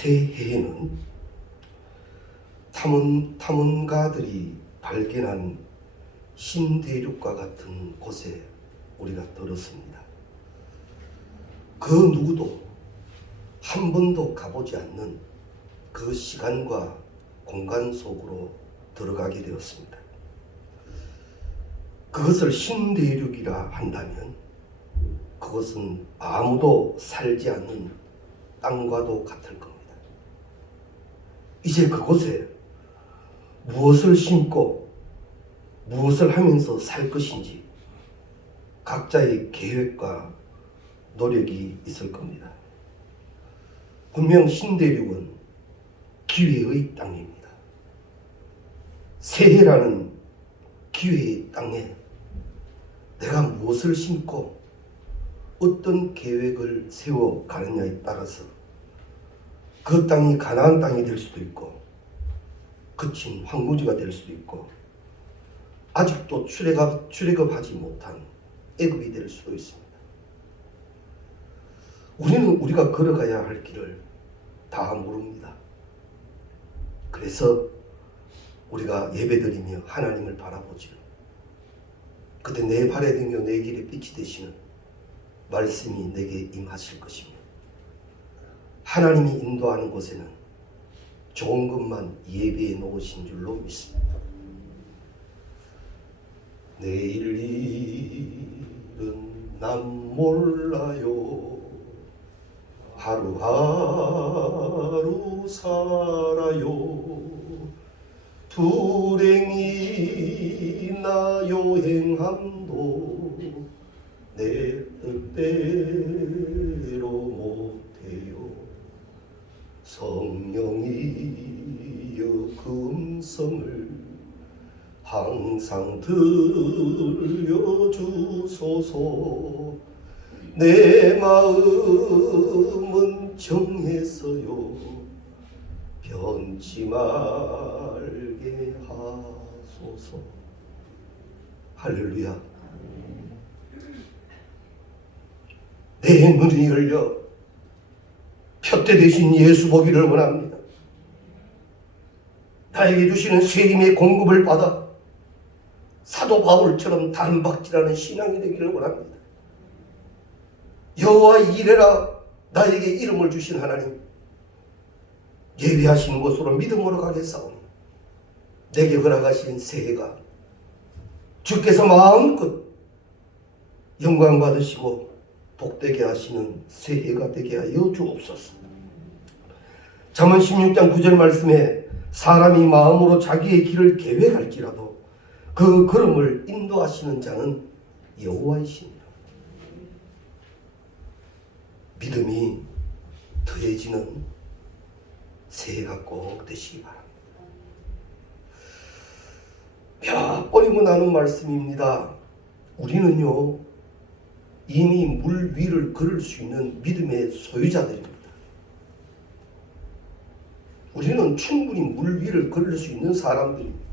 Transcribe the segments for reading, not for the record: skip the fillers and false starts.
새해에는 탐험가들이 발견한 신대륙과 같은 곳에 우리가 들었습니다. 그 누구도 한 번도 가보지 않는 그 시간과 공간 속으로 들어가게 되었습니다. 그것을 신대륙이라 한다면 그것은 아무도 살지 않는 땅과도 같을 겁니다. 이제 그곳에 무엇을 심고 무엇을 하면서 살 것인지 각자의 계획과 노력이 있을 겁니다. 분명 신대륙은 기회의 땅입니다. 새해라는 기회의 땅에 내가 무엇을 심고 어떤 계획을 세워 가느냐에 따라서 그 땅이 가나안 땅이 될 수도 있고 그친 황무지가 될 수도 있고 아직도 출애굽하지 못한 애굽이 될 수도 있습니다. 우리는 우리가 걸어가야 할 길을 다 모릅니다. 그래서 우리가 예배드리며 하나님을 바라보죠. 그때 내 발에 등겨 내 길에 빛이 되시는 말씀이 내게 임하실 것입니다. 하나님이 인도하는 곳에는 좋은 것만 예비해 놓으신 줄로 믿습니다. 내일 일은 난 몰라요. 하루하루 살아요. 불행이나 여행함도 내 뜻대로 못해요. 성령이여 그 음성을 항상 들려주소서. 내 마음은 정했어요. 변치 말게 하소서. 할렐루야. 내 눈이 열려 표대 되신 예수 보기를 원합니다. 나에게 주시는 쇠임의 공급을 받아 사도 바울처럼 단박질하는 신앙이 되기를 원합니다. 여호와 이레라 나에게 이름을 주신 하나님, 예비하신 곳으로 믿음으로 가겠사오니 내게 허락하신 새해가 주께서 마음껏 영광 받으시고 복되게 하시는 새해가 되게 하여 주옵소서. 잠언 16장 9절 말씀에 사람이 마음으로 자기의 길을 계획할지라도 그 걸음을 인도하시는 자는 여호와이시니라. 믿음이 더해지는 새해가 꼭 되시기 바랍니다. 몇 번이고 나눈 말씀입니다. 우리는요 이미 물 위를 걸을 수 있는 믿음의 소유자들입니다. 우리는 충분히 물 위를 걸을 수 있는 사람들입니다.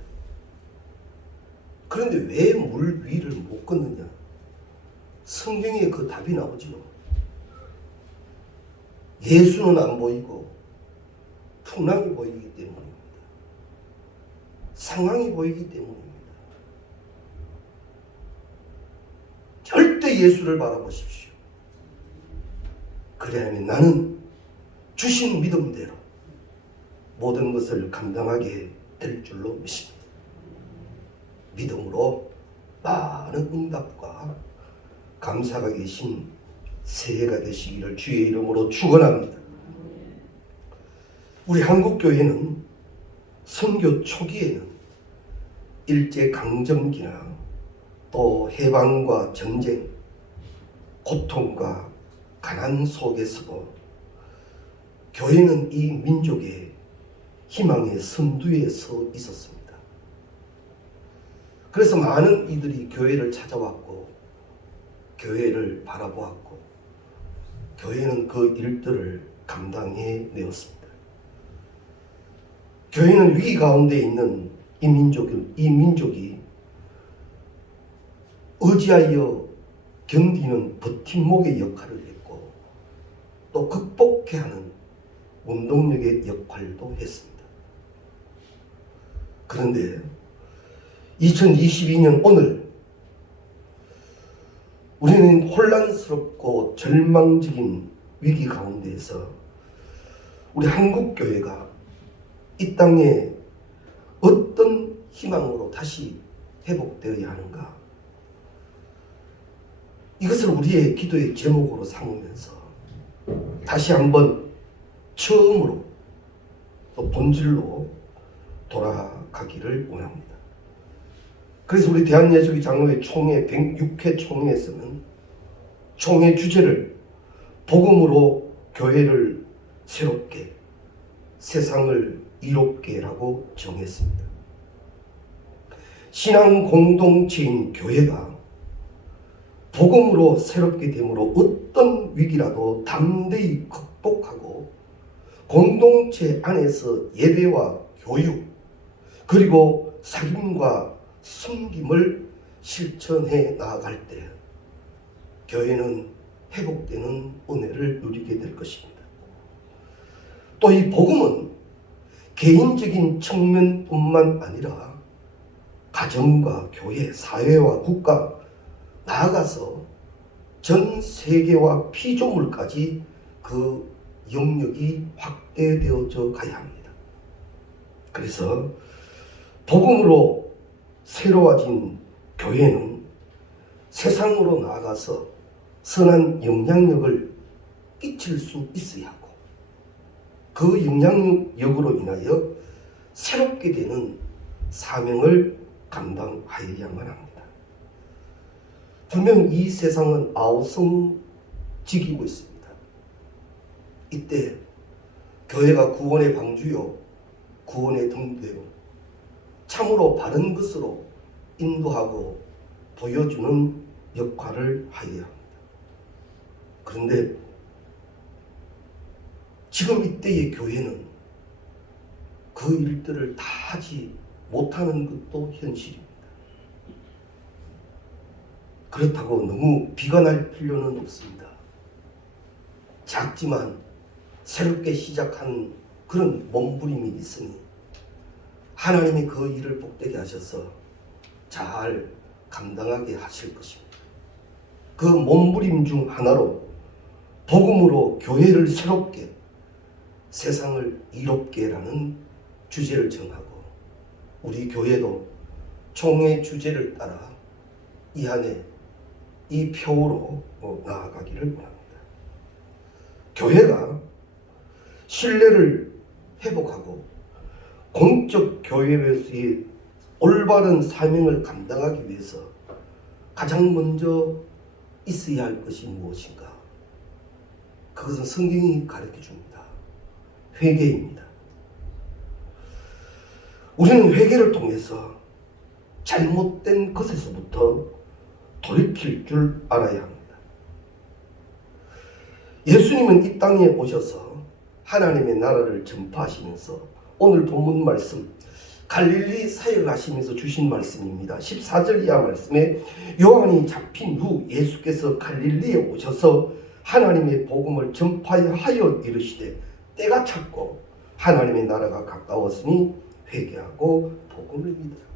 그런데 왜 물 위를 못 걷느냐? 성경에 그 답이 나오죠. 예수는 안 보이고 풍랑이 보이기 때문입니다. 상황이 보이기 때문입니다. 절대 예수를 바라보십시오. 그래야만 나는 주신 믿음대로 모든 것을 감당하게 될 줄로 믿습니다. 믿음으로 많은 응답과 감사가 계신 새해가 되시기를 주의 이름으로 축원합니다. 우리 한국교회는 선교 초기에는 일제강점기나 또 해방과 전쟁, 고통과 가난 속에서도 교회는 이 민족의 희망의 선두에 서 있었습니다. 그래서 많은 이들이 교회를 찾아왔고 교회를 바라보았고 교회는 그 일들을 감당해 내었습니다. 교회는 위기 가운데 있는 이 민족이 의지하여 견디는 버팀목의 역할을 했고 또 극복해야 하는 원동력의 역할도 했습니다. 그런데 2022년 오늘 우리는 혼란스럽고 절망적인 위기 가운데에서 우리 한국교회가 이 땅에 어떤 희망으로 다시 회복되어야 하는가, 이것을 우리의 기도의 제목으로 삼으면서 다시 한번 처음으로 또 본질로 돌아가기를 원합니다. 그래서 우리 대한예수교 장로회 총회 106회 총회에서는 총회 주제를 복음으로 교회를 새롭게, 세상을 이롭게라고 정했습니다. 신앙 공동체인 교회가 복음으로 새롭게 됨으로 어떤 위기라도 담대히 극복하고 공동체 안에서 예배와 교육, 그리고 사귐과 섬김을 실천해 나아갈 때 교회는 회복되는 은혜를 누리게 될 것입니다. 또 이 복음은 개인적인 측면뿐만 아니라 가정과 교회, 사회와 국가, 나아가서 전 세계와 피조물까지 그 영역이 확대되어져 가야 합니다. 그래서 복음으로 새로워진 교회는 세상으로 나아가서 선한 영향력을 끼칠 수 있어야 하고, 그 영향력으로 인하여 새롭게 되는 사명을 감당하여야만 합니다. 분명 이 세상은 아우성지기고 있습니다. 이때 교회가 구원의 방주요, 구원의 등대요, 참으로 바른 것으로 인도하고 보여주는 역할을 하여야 합니다. 그런데 지금 이때의 교회는 그 일들을 다 하지 못하는 것도 현실입니다. 그렇다고 너무 비관할 필요는 없습니다. 작지만 새롭게 시작한 그런 몸부림이 있으니 하나님이 그 일을 복되게 하셔서 잘 감당하게 하실 것입니다. 그 몸부림 중 하나로 복음으로 교회를 새롭게, 세상을 이롭게라는 주제를 정하고, 우리 교회도 총회 주제를 따라 이 안에 이 표로 나아가기를 원합니다. 교회가 신뢰를 회복하고 공적 교회로서의 올바른 사명을 감당하기 위해서 가장 먼저 있어야 할 것이 무엇인가? 그것은 성경이 가르쳐 줍니다. 회개입니다. 우리는 회개를 통해서 잘못된 것에서부터 돌이킬 줄 알아야 합니다. 예수님은 이 땅에 오셔서 하나님의 나라를 전파하시면서 오늘 본문 말씀 갈릴리 사역을 하시면서 주신 말씀입니다. 14절 이하 말씀에 요한이 잡힌 후 예수께서 갈릴리에 오셔서 하나님의 복음을 전파하여 이르시되 때가 찼고 하나님의 나라가 가까웠으니 회개하고 복음을 믿으라.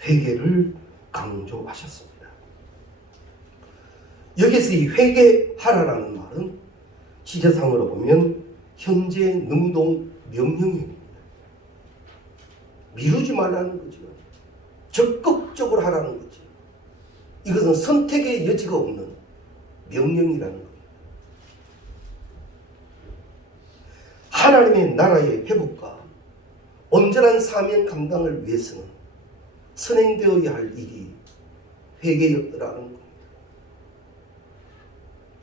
회개를 강조하셨습니다. 여기서 이 회개하라라는 말은 시제상으로 보면 현재 능동 명령입니다. 미루지 말라는 거죠. 적극적으로 하라는 거죠. 이것은 선택의 여지가 없는 명령이라는 겁니다. 하나님의 나라의 회복과 온전한 사명 감당을 위해서는 선행되어야 할 일이 회개였더라는 겁니다.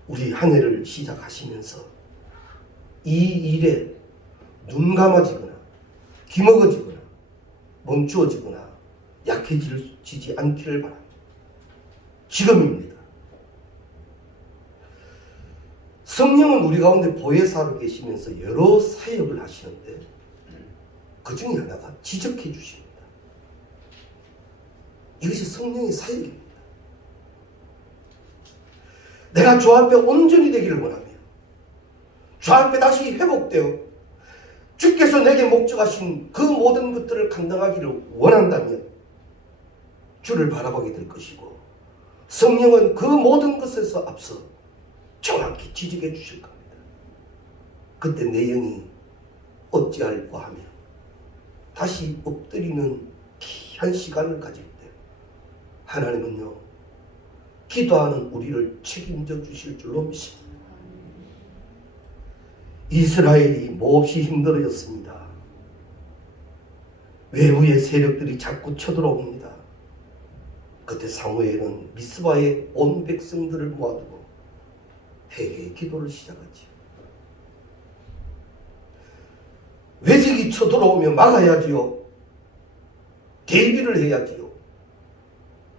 우리 한 해를 시작하시면서 이 일에 눈 감아지거나 기먹어지거나 멈추어지거나 약해지지 않기를 바랍니다. 지금입니다. 성령은 우리 가운데 보혜사로 계시면서 여러 사역을 하시는데 그 중에 하나가 지적해 주십니다. 이것이 성령의 사역입니다. 내가 주 앞에 온전히 되기를 원하며 주 앞에 다시 회복되어 주께서 내게 목적하신 그 모든 것들을 감당하기를 원한다면 주를 바라보게 될 것이고, 성령은 그 모든 것에서 앞서 정확히 지적해 주실 겁니다. 그때 내 영이 어찌할까 하며 다시 엎드리는 귀한 시간을 가질 때 하나님은요, 기도하는 우리를 책임져 주실 줄로 믿습니다. 이스라엘이 몹시 힘들어졌습니다. 외부의 세력들이 자꾸 쳐들어옵니다. 그때 사무엘은 미스바에 온 백성들을 모아두고 회개의 기도를 시작하지요. 외적이 쳐들어오면 막아야지요. 대비를 해야지요.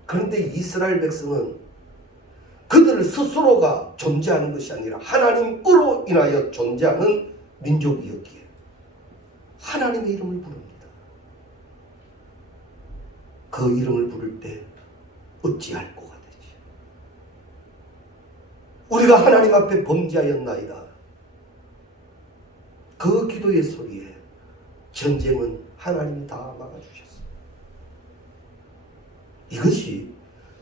그런데 이스라엘 백성은 그들 스스로가 존재하는 것이 아니라 하나님으로 인하여 존재하는 민족이었기에 하나님의 이름을 부릅니다. 그 이름을 부를 때 어찌할 거가 되지. 우리가 하나님 앞에 범죄하였나이다. 그 기도의 소리에 전쟁은 하나님이 다 막아주셨습니다. 이것이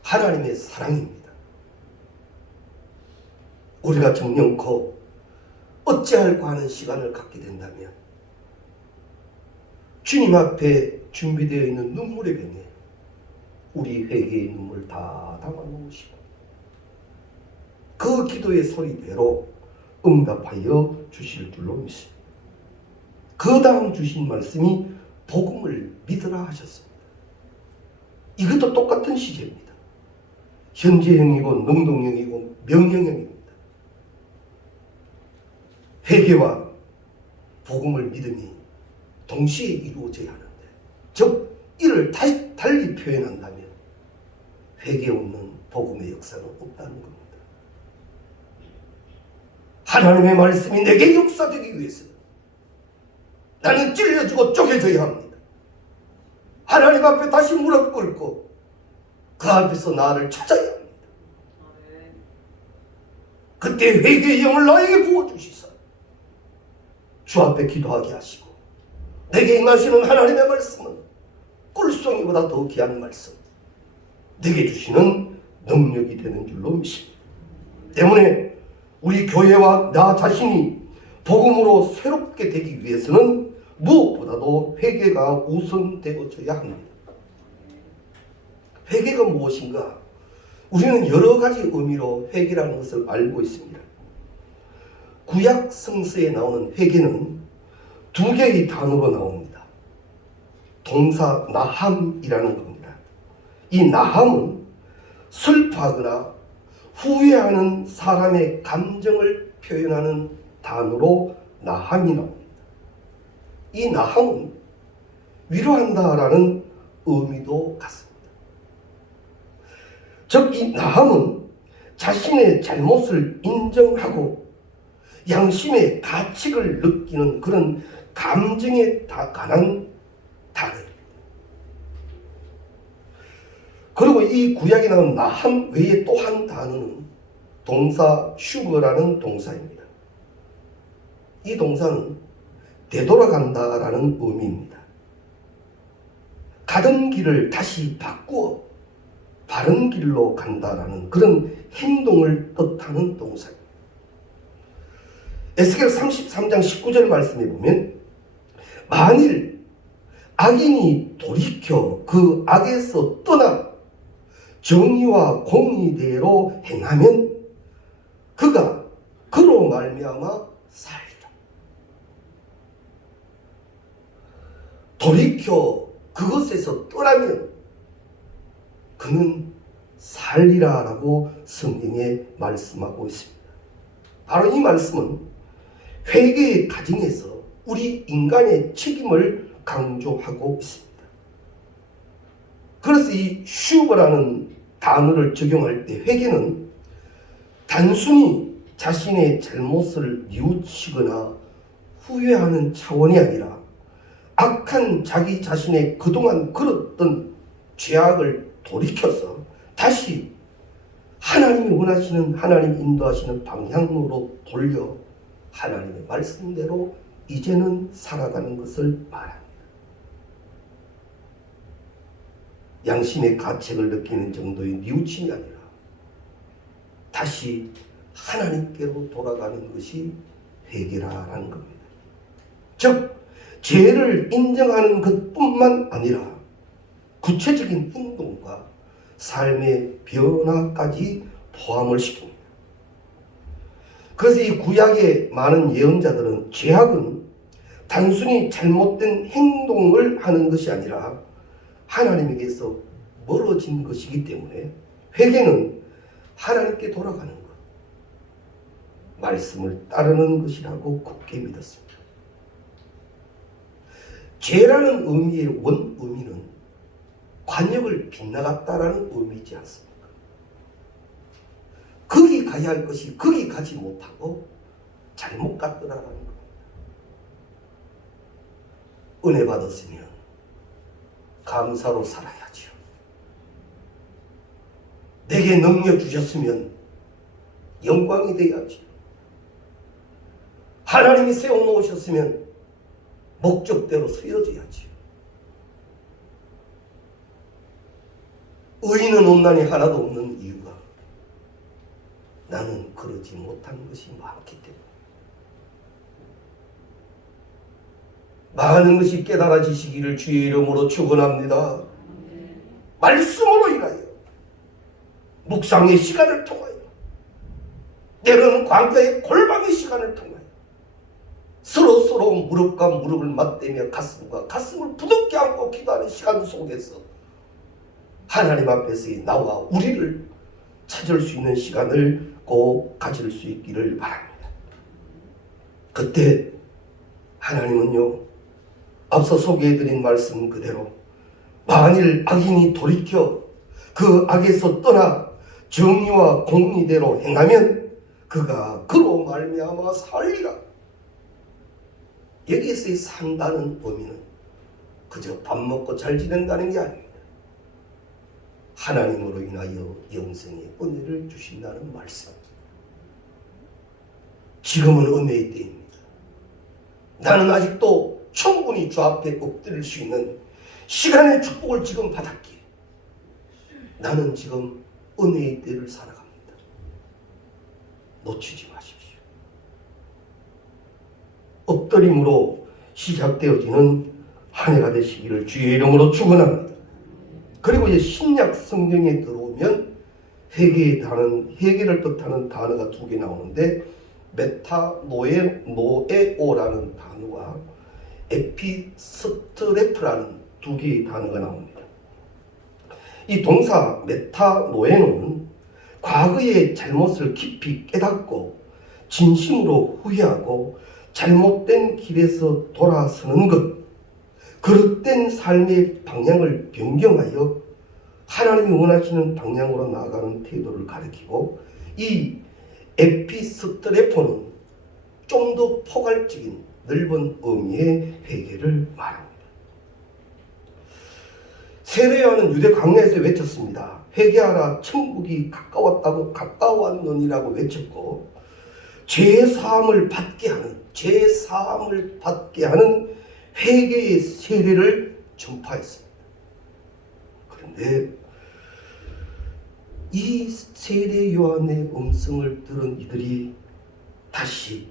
하나님의 사랑입니다. 우리가 정령코 어찌할까 하는 시간을 갖게 된다면 주님 앞에 준비되어 있는 눈물의 병에 우리 회개의 눈물 다 담아놓으시고 그 기도의 소리대로 응답하여 주실 줄로 믿습니다. 그 다음 주신 말씀이 복음을 믿으라 하셨습니다. 이것도 똑같은 시제입니다. 현재형이고 능동형이고 명령형입니다. 회개와 복음을 믿음이 동시에 이루어져야 하는데, 즉 이를 달리 표현한다면 회개 없는 복음의 역사는 없다는 겁니다. 하나님의 말씀이 내게 역사되기 위해서는 나는 찔려지고 쪼개져야 합니다. 하나님 앞에 다시 무릎 꿇고 그 앞에서 나를 찾아야 합니다. 그때 회개의 영을 나에게 부어주시사 주 앞에 기도하게 하시고 내게 임하시는 하나님의 말씀은 꿀송이보다 더 귀한 말씀, 내게 주시는 능력이 되는 줄로 믿습니다. 때문에 우리 교회와 나 자신이 복음으로 새롭게 되기 위해서는 무엇보다도 회개가 우선되어져야 합니다. 회개가 무엇인가? 우리는 여러 가지 의미로 회개라는 것을 알고 있습니다. 구약 성서에 나오는 회개는 두 개의 단어로 나옵니다. 동사 나함이라는 겁니다. 이 나함은 슬퍼하거나 후회하는 사람의 감정을 표현하는 단어로 나함이 나옵니다. 이 나함은 위로한다라는 의미도 같습니다. 즉, 이 나함은 자신의 잘못을 인정하고 양심의 가책을 느끼는 그런 감정에 관한 단어입니다. 그리고 이 구약에 나온 나함 외에 또 한 단어는 동사 슈거라는 동사입니다. 이 동사는 되돌아간다라는 의미입니다. 가던 길을 다시 바꾸어 바른 길로 간다라는 그런 행동을 뜻하는 동사입니다. 에스겔 33장 19절 말씀에 보면 만일 악인이 돌이켜 그 악에서 떠나 정의와 공의대로 행하면 그가 그로 말미암아 살리라. 돌이켜 그것에서 떠나면 그는 살리라라고 성경에 말씀하고 있습니다. 바로 이 말씀은 회개의 과정에서 우리 인간의 책임을 강조하고 있습니다. 그래서 이 슈버라는 단어를 적용할 때 회개는 단순히 자신의 잘못을 뉘우치거나 후회하는 차원이 아니라 악한 자기 자신의 그동안 걸었던 죄악을 돌이켜서 다시 하나님이 원하시는, 하나님이 인도하시는 방향으로 돌려 하나님의 말씀대로 이제는 살아가는 것을 말합니다. 양심의 가책을 느끼는 정도의 뉘우침이 아니라 다시 하나님께로 돌아가는 것이 회개라는 겁니다. 즉 죄를 인정하는 것뿐만 아니라 구체적인 행동과 삶의 변화까지 포함을 시킵니다. 그래서 이 구약의 많은 예언자들은 죄악은 단순히 잘못된 행동을 하는 것이 아니라 하나님에게서 멀어진 것이기 때문에 회개는 하나님께 돌아가는 것, 말씀을 따르는 것이라고 굳게 믿었습니다. 죄라는 의미의 원 의미는 관역을 빗나갔다라는 의미이지 않습니까? 거기 가야 할 것이 거기 가지 못하고 잘못 갔더라라는 겁니다. 은혜 받았으면 감사로 살아야죠. 내게 능력 주셨으면 영광이 돼야지. 하나님이 세워놓으셨으면 목적대로 서여져야지. 의인은 없나니 하나도 없는 이유가 나는 그러지 못한 것이 많기 때문에. 많은 것이 깨달아지시기를 주의 이름으로 축원합니다. 말씀으로 인하여 묵상의 시간을 통하여 때로는 광야의 골방의 시간을 통하여 서로 무릎과 무릎을 맞대며 가슴과 가슴을 부둥켜 안고 기도하는 시간 속에서 하나님 앞에서 나와 우리를 찾을 수 있는 시간을 꼭 가질 수 있기를 바랍니다. 그때 하나님은요, 앞서 소개해드린 말씀 그대로 만일 악인이 돌이켜 그 악에서 떠나 정의와 공의대로 행하면 그가 그로 말미암아 살리라. 여기에서의 산다는 의미는 그저 밥 먹고 잘 지낸다는 게 아닙니다. 하나님으로 인하여 영생의 은혜를 주신다는 말씀. 지금은 은혜의 때입니다. 나는 아직도 충분히 주 앞에 엎드릴 수 있는 시간의 축복을 지금 받았기에 나는 지금 은혜의 때를 살아갑니다. 놓치지 마십시오. 엎드림으로 시작되어지는 한 해가 되시기를 주의 이름으로 축원합니다. 그리고 이제 신약 성경에 들어오면 회개를 뜻하는 단어가 두 개 나오는데 메타노에오라는 단어와 에피스트레프라는 두 개의 단어가 나옵니다. 이 동사 메타노에노는 과거의 잘못을 깊이 깨닫고 진심으로 후회하고 잘못된 길에서 돌아서는 것, 그릇된 삶의 방향을 변경하여 하나님이 원하시는 방향으로 나아가는 태도를 가리키고, 이 에피스트레포는 좀 더 포괄적인 넓은 의미의 회개를 말합니다. 세례요한은 유대 광야에서 외쳤습니다. 회개하라, 천국이 가까웠느니라고 외쳤고, 죄사함을 받게 하는 회개의 세례를 전파했습니다. 그런데 이 세례 요한의 음성을 들은 이들이 다시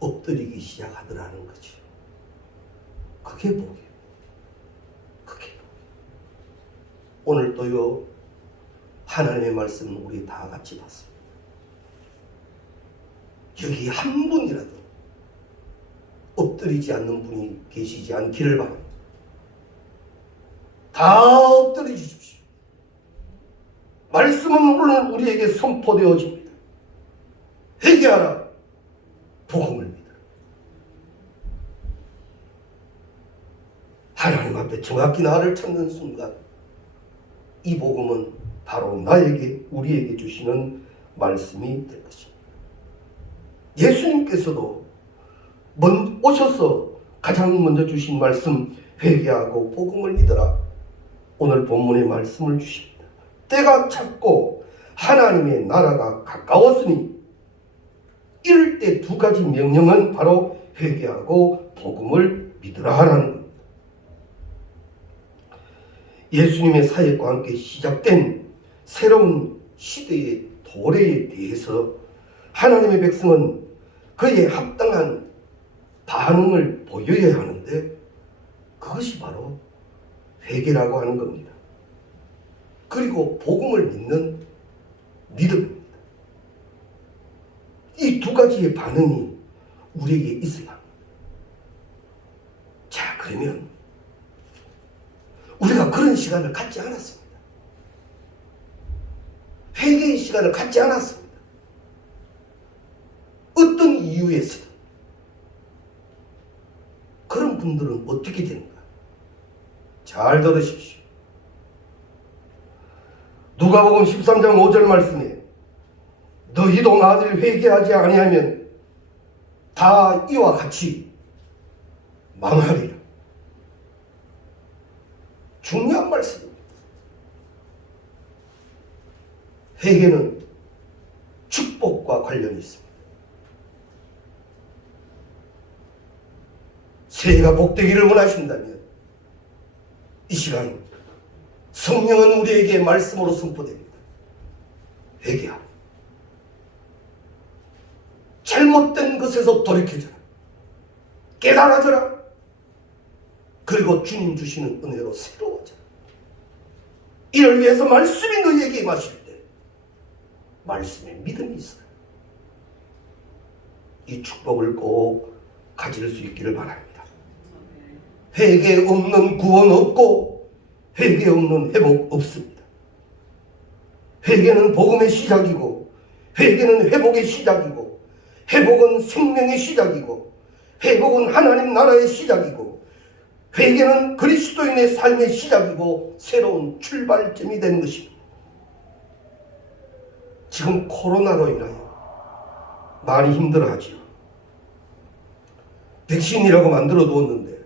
엎드리기 시작하더라는 거죠. 그게 복이에요. 그게 복이에요. 오늘도요, 하나님의 말씀을 우리 다 같이 봤습니다. 여기 한 분이라도 엎드리지 않는 분이 계시지 않기를 바랍니다. 다 엎드려 주십시오. 말씀은 오늘 우리에게 선포되어집니다. 회개하라, 복음을 믿으라. 하나님 앞에 정확히 나를 찾는 순간 이 복음은 바로 우리에게 주시는 말씀이 될 것입니다. 예수님께서도 오셔서 가장 먼저 주신 말씀, 회개하고 복음을 믿어라. 오늘 본문의 말씀을 주십니다. 때가 찼고 하나님의 나라가 가까웠으니 이럴 때 두 가지 명령은 바로 회개하고 복음을 믿으라 하라는 겁니다. 예수님의 사역과 함께 시작된 새로운 시대의 도래에 대해서 하나님의 백성은 그에 합당한 반응을 보여야 하는데 그것이 바로 회개라고 하는 겁니다. 그리고 복음을 믿는 믿음입니다. 이 두 가지의 반응이 우리에게 있어야 합니다. 자, 그러면 우리가 그런 시간을 갖지 않았습니다. 회개의 시간을 갖지 않았습니다. 어떤 이유에서든. 그런 분들은 어떻게 되는가? 잘 들으십시오. 누가복음 13장 5절 말씀에 너희도 나를 회개하지 아니하면 다 이와 같이 망하리라. 중요한 말씀입니다. 회개는 축복과 관련이 있습니다. 새해가 복되기를 원하신다면 이 시간 성령은 우리에게 말씀으로 선포됩니다. 회개하라. 잘못된 것에서 돌이켜져라. 깨달아져라. 그리고 주님 주시는 은혜로 새로워져라. 이를 위해서 말씀이 너희에게 임하실 때 말씀에 믿음이 있어요. 이 축복을 꼭 가질 수 있기를 바랍니다. 회개 없는 구원 없고 회개 없는 회복 없습니다. 회개는 복음의 시작이고 회개는 회복의 시작이고 회복은 생명의 시작이고 회복은 하나님 나라의 시작이고 회개는 그리스도인의 삶의 시작이고 새로운 출발점이 되는 것입니다. 지금 코로나로 인하여 많이 힘들어하지요. 백신이라고 만들어 두었는데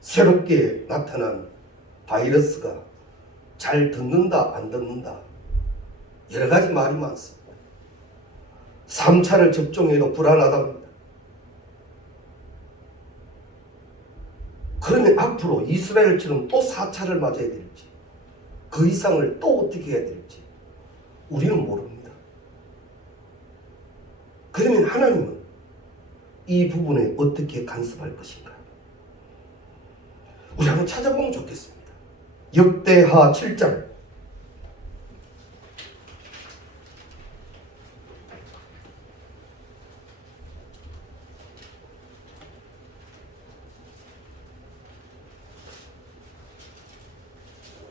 새롭게 나타난 바이러스가 잘 듣는다 안 듣는다 여러 가지 말이 많습니다. 3차를 접종해도 불안하답니다. 그러면 앞으로 이스라엘처럼 또 4차를 맞아야 될지 그 이상을 또 어떻게 해야 될지 우리는 모릅니다. 그러면 하나님은 이 부분에 어떻게 간섭할 것인가? 우리 한번 찾아보면 좋겠습니다. 역대하 7장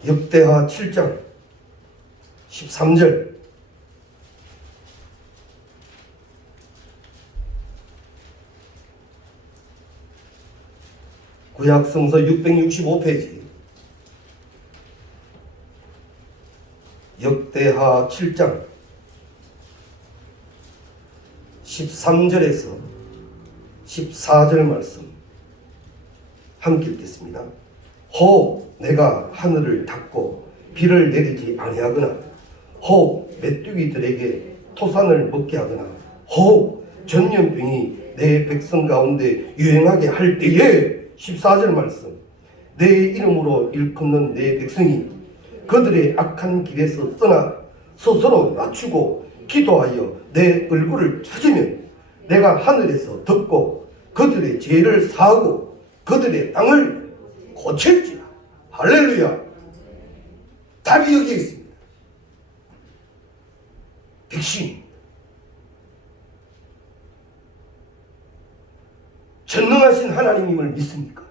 역대하 7장 13절 구약성서 665페이지 역대하 7장 13절에서 14절 말씀 함께 읽겠습니다. 혹 내가 하늘을 닫고 비를 내리지 아니하거나 혹 메뚜기들에게 토산을 먹게 하거나 혹 전염병이 내 백성 가운데 유행하게 할 때에 14절 말씀 내 이름으로 일컫는 내 백성이 그들의 악한 길에서 떠나 스스로 낮추고 기도하여 내 얼굴을 찾으면 내가 하늘에서 듣고 그들의 죄를 사하고 그들의 땅을 고칠지라. 할렐루야. 답이 여기에 있습니다. 백신 전능하신 하나님임을 믿습니까?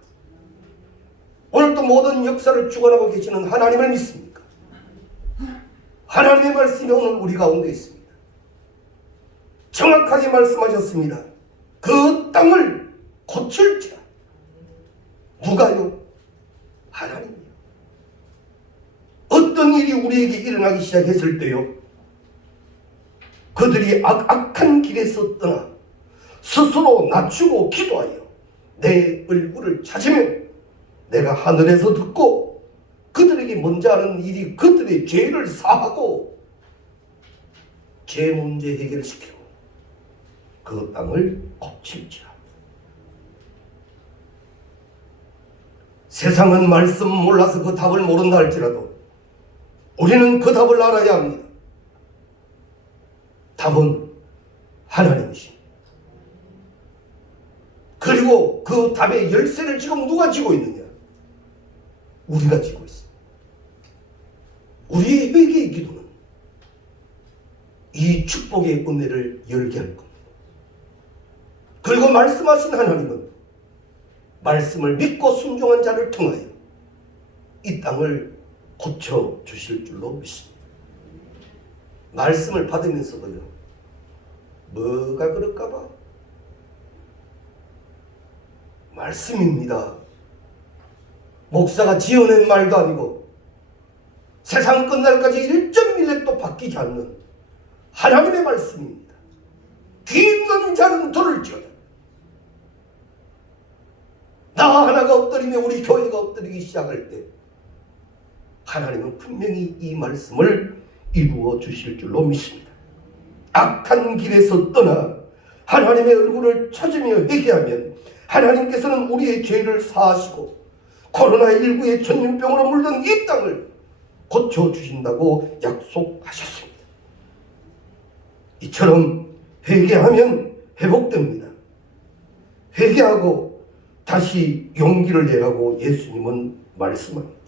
오늘도 모든 역사를 주관하고 계시는 하나님을 믿습니까? 하나님의 말씀이 오늘 우리 가운데 있습니다. 정확하게 말씀하셨습니다. 그 땅을 고칠지라. 누가요? 하나님이요. 어떤 일이 우리에게 일어나기 시작했을 때요, 그들이 악한 길에서 떠나 스스로 낮추고 기도하여 내 얼굴을 찾으면 내가 하늘에서 듣고 그들에게 먼저 하는 일이 그들의 죄를 사하고 죄 문제 해결시키고 그 땅을 고칠지라. 세상은 말씀 몰라서 그 답을 모른다 할지라도 우리는 그 답을 알아야 합니다. 답은 하나님이십니다. 그리고 그 답의 열쇠를 지금 누가 쥐고 있느냐? 우리가 쥐고 있습니다. 우리의 회개의 기도는 이 축복의 은혜를 열게 할 겁니다. 그리고 말씀하신 하나님은 말씀을 믿고 순종한 자를 통하여 이 땅을 고쳐주실 줄로 믿습니다. 말씀을 받으면서도요, 뭐가 그럴까봐? 말씀입니다. 목사가 지어낸 말도 아니고 세상 끝날까지 1.1획도 바뀌지 않는 하나님의 말씀입니다. 귀 있는 자는 들을지어다. 나 하나가 엎드리며 우리 교회가 엎드리기 시작할 때 하나님은 분명히 이 말씀을 이루어 주실 줄로 믿습니다. 악한 길에서 떠나 하나님의 얼굴을 찾으며 회개하면 하나님께서는 우리의 죄를 사하시고 코로나19의 전염병으로 물든 이 땅을 고쳐주신다고 약속하셨습니다. 이처럼 회개하면 회복됩니다. 회개하고 다시 용기를 내라고 예수님은 말씀합니다.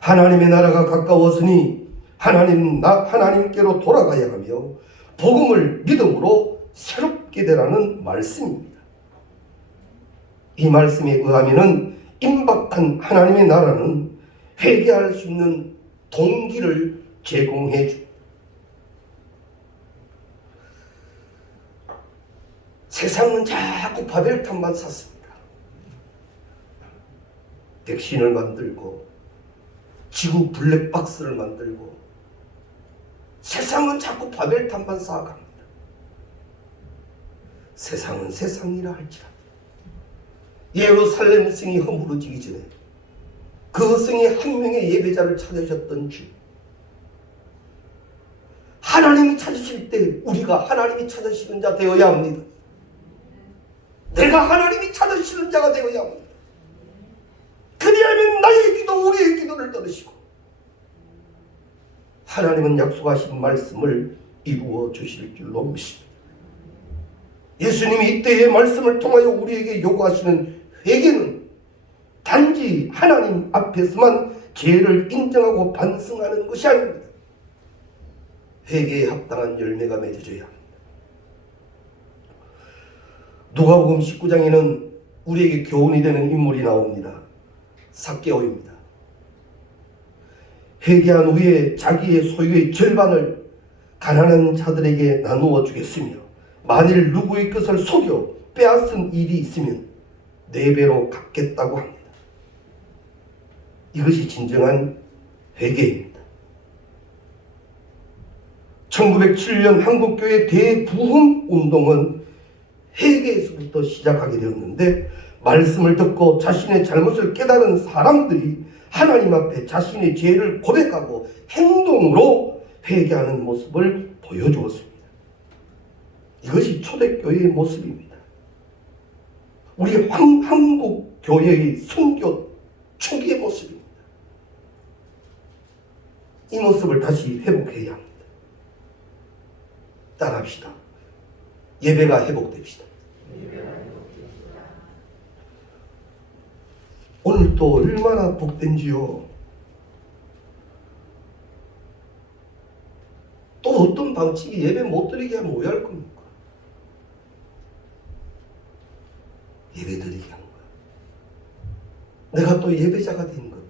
하나님의 나라가 가까웠으니 하나님께로 돌아가야 하며 복음을 믿음으로 새롭게 되라는 말씀입니다. 이 말씀에 의하면은 임박한 하나님의 나라는 회개할 수 있는 동기를 제공해 줍니다. 세상은 자꾸 바벨탑만 샀습니다. 백신을 만들고 지구 블랙박스를 만들고 세상은 자꾸 바벨탑만 쌓아갑니다. 세상은 세상이라 할지라도 예루살렘 성이 허물어지기 전에 그 성에 한 명의 예배자를 찾으셨던 주, 하나님이 찾으실 때 우리가 하나님이 찾으시는 자 되어야 합니다. 내가 하나님이 찾으시는 자가 되어야 합니다. 그리하면 나의 기도, 우리의 기도를 들으시고 하나님은 약속하신 말씀을 이루어 주실 줄로 믿습니다. 예수님이 이때의 말씀을 통하여 우리에게 요구하시는 회개는 단지 하나님 앞에서만 죄를 인정하고 반성하는 것이 아닙니다. 회개에 합당한 열매가 맺어져야 합니다. 누가복음 19장에는 우리에게 교훈이 되는 인물이 나옵니다. 삭개오입니다. 회개한 후에 자기의 소유의 절반을 가난한 자들에게 나누어 주겠으며 만일 누구의 것을 속여 빼앗은 일이 있으면 4배로 갚겠다고 합니다. 이것이 진정한 회개입니다. 1907년 한국교회 대부흥 운동은 회개에서부터 시작하게 되었는데 말씀을 듣고 자신의 잘못을 깨달은 사람들이 하나님 앞에 자신의 죄를 고백하고 행동으로 회개하는 모습을 보여주었습니다. 이것이 초대교회의 모습입니다. 우리 한국 교회의 선교 초기의 모습입니다. 이 모습을 다시 회복해야 합니다. 따라합시다. 예배가 회복됩시다. 오늘 또 얼마나 복된지요. 또 어떤 방식이 예배 못 드리게 하면 왜 할 겁니까? 예배 드리게 하는 거야. 내가 또 예배자가 된 것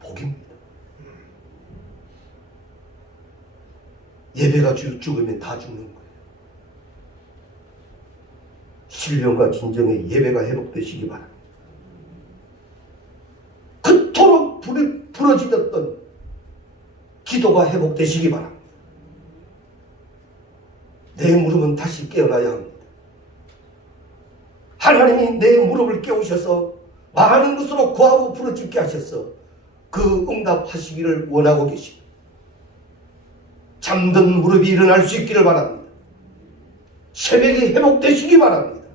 복입니다. 예배가 죽으면 다 죽는 거예요. 신령과 진정의 예배가 회복되시기 바랍니다. 그토록 부러지던 기도가 회복되시기 바랍니다. 내 무릎은 다시 깨어나야 합니다. 하나님이 내 무릎을 깨우셔서 많은 것으로 구하고 부르짖게 하셔서 그 응답하시기를 원하고 계십니다. 잠든 무릎이 일어날 수 있기를 바랍니다. 새벽이 회복되시기 바랍니다.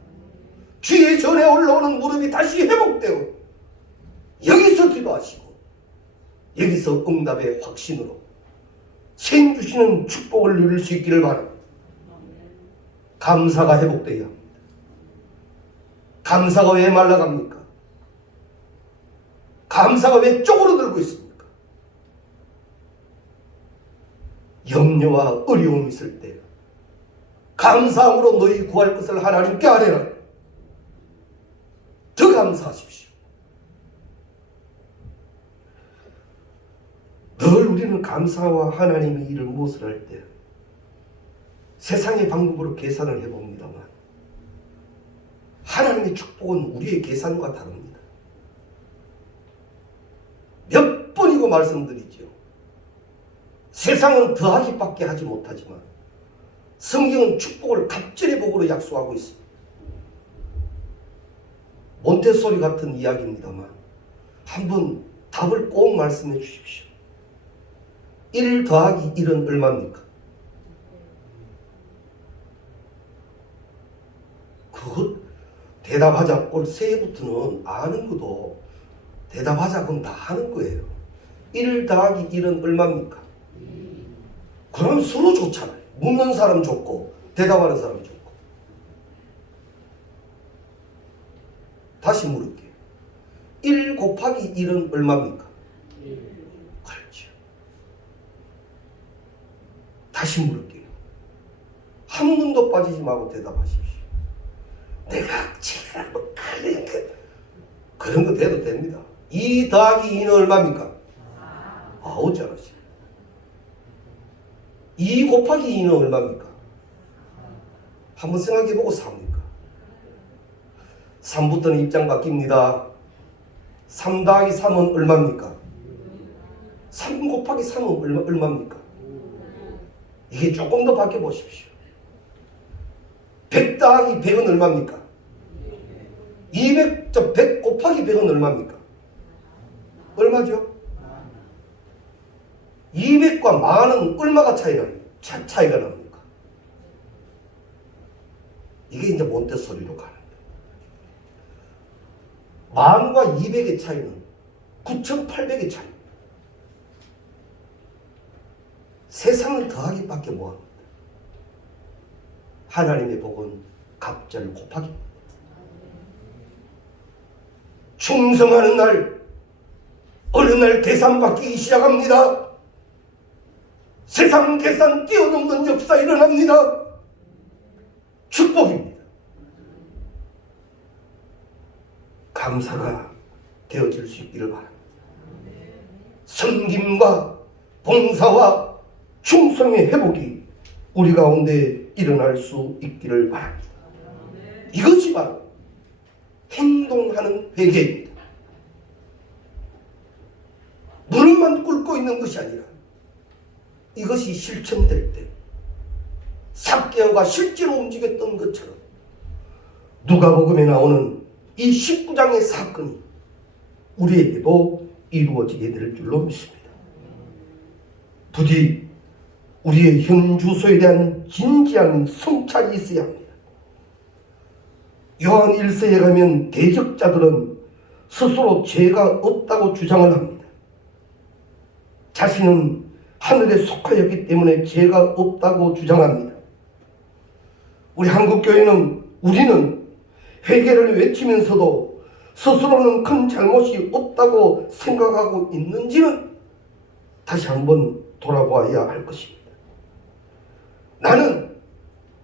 주의 전에 올라오는 무릎이 다시 회복되어 여기서 기도하시고 여기서 응답의 확신으로 생 주시는 축복을 누릴 수 있기를 바랍니다. 감사가 회복되어야 합니다. 감사가 왜 말라갑니까? 감사가 왜 쪼그러들고 있습니까? 염려와 어려움이 있을 때 감사함으로 너희 구할 것을 하나님께 아뢰라. 더 감사하십시오. 늘 우리는 감사와 하나님의 일을 무엇을 할 때 세상의 방법으로 계산을 해봅니다만 하나님의 축복은 우리의 계산과 다릅니다. 몇 번이고 말씀드리죠. 세상은 더하기밖에 하지 못하지만 성경은 축복을 갑절의 복으로 약속하고 있습니다. 몬테소리 같은 이야기입니다만 한번 답을 꼭 말씀해 주십시오. 1 더하기 1은 얼마입니까? 그것 대답하자. 올 새해부터는 아는 것도 대답하자 그럼 다 하는 거예요. 1 더하기 1은 얼마입니까? 그럼 서로 좋잖아요. 묻는 사람 좋고 대답하는 사람 좋고. 다시 물을게요. 1 곱하기 1은 얼마입니까? 그렇죠. 다시 물을게요. 한 번도 빠지지 말고 대답하십시오. 내가 지금 그런 거 돼도 됩니다. 2 더하기 2는 얼마입니까? 9 잘하시네. 2 곱하기 2는 얼마입니까? 한번 생각해보고 4입니까? 3부터는 입장 바뀝니다. 3 더하기 3은 얼마입니까? 3 곱하기 3은 얼마입니까? 이게 조금 더 바뀌어보십시오. 100 더하기 100은 얼마입니까? 100 곱하기 100은 얼마입니까? 얼마죠? 200과 만은 얼마가 차이가 납니까? 이게 이제 몬테소리로 가는 거예요. 만과 200의 차이는 9,800의 차이입니다. 세상은 더하기밖에 뭐합니다. 하나님의 복은 갑절 곱하기입니다. 충성하는 날 어느 날 계산 바뀌기 시작합니다. 세상 계산 뛰어넘는 역사 일어납니다. 축복입니다. 감사가 되어질 수 있기를 바랍니다. 섬김과 봉사와 충성의 회복이 우리 가운데 일어날 수 있기를 바랍니다. 이것이 바로 행동하는 회개입니다. 무릎만 꿇고 있는 것이 아니라 이것이 실천될 때 삭개오가 실제로 움직였던 것처럼 누가복음에 나오는 이 19장의 사건이 우리에게도 이루어지게 될 줄로 믿습니다. 부디 우리의 현 주소에 대한 진지한 성찰이 있어야 합니다. 요한 1서에 가면 대적자들은 스스로 죄가 없다고 주장을 합니다. 자신은 하늘에 속하였기 때문에 죄가 없다고 주장합니다. 우리 한국교회는 우리는 회개를 외치면서도 스스로는 큰 잘못이 없다고 생각하고 있는지는 다시 한번 돌아보아야 할 것입니다.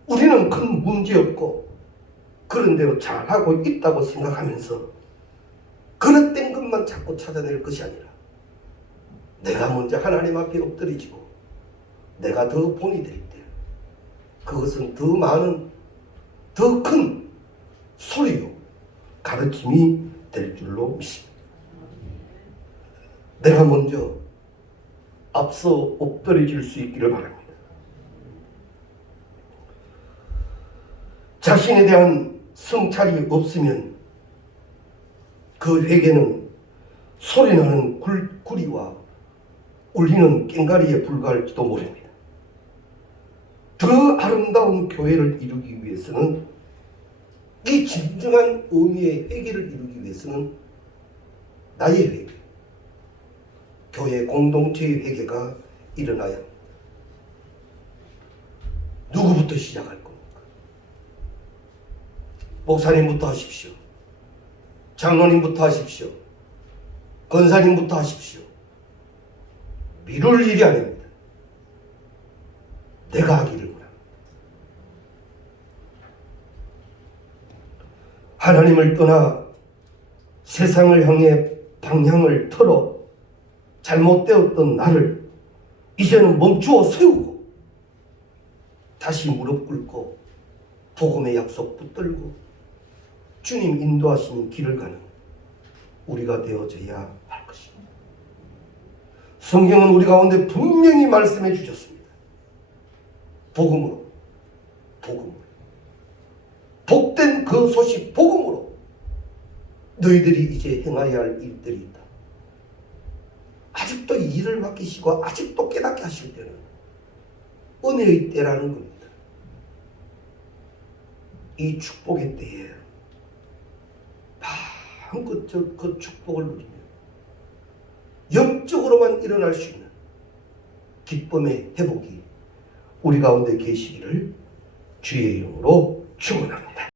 우리는 큰 문제 없고 그런 대로 잘하고 있다고 생각하면서 그릇된 것만 자꾸 찾아낼 것이 아니라 내가 먼저 하나님 앞에 엎드리지고 내가 더 본이 될 때 그것은 더 많은 더 큰 소리요 가르침이 될 줄로 믿습니다. 내가 먼저 앞서 엎드려질 수 있기를 바랍니다. 자신에 대한 성찰이 없으면 그 회개는 소리나는 구리와 울리는 꽹과리에 불과할지도 모릅니다. 더 아름다운 교회를 이루기 위해서는, 이 진정한 의미의 회개를 이루기 위해서는 나의 회개, 교회 공동체의 회개가 일어나야 합니다. 누구부터 시작할 겁니까? 목사님부터 하십시오. 장로님부터 하십시오. 권사님부터 하십시오. 미룰 일이 아닙니다. 내가 하기를 원합니다. 하나님을 떠나 세상을 향해 방향을 틀어 잘못되었던 나를 이제는 멈추어 세우고 다시 무릎 꿇고 복음의 약속 붙들고 주님 인도하시는 길을 가는 우리가 되어져야 할 것입니다. 성경은 우리 가운데 분명히 말씀해 주셨습니다. 복음으로, 복음으로, 복된 그 소식 복음으로 너희들이 이제 행하여야 할 일들이 있다. 아직도 이 일을 맡기시고 아직도 깨닫게 하실 때는 은혜의 때라는 겁니다. 이 축복의 때에 마음껏 그 축복을 누리며 영적으로만 일어날 수 있는 기쁨의 회복이 우리 가운데 계시기를 주의 이름으로 축원합니다.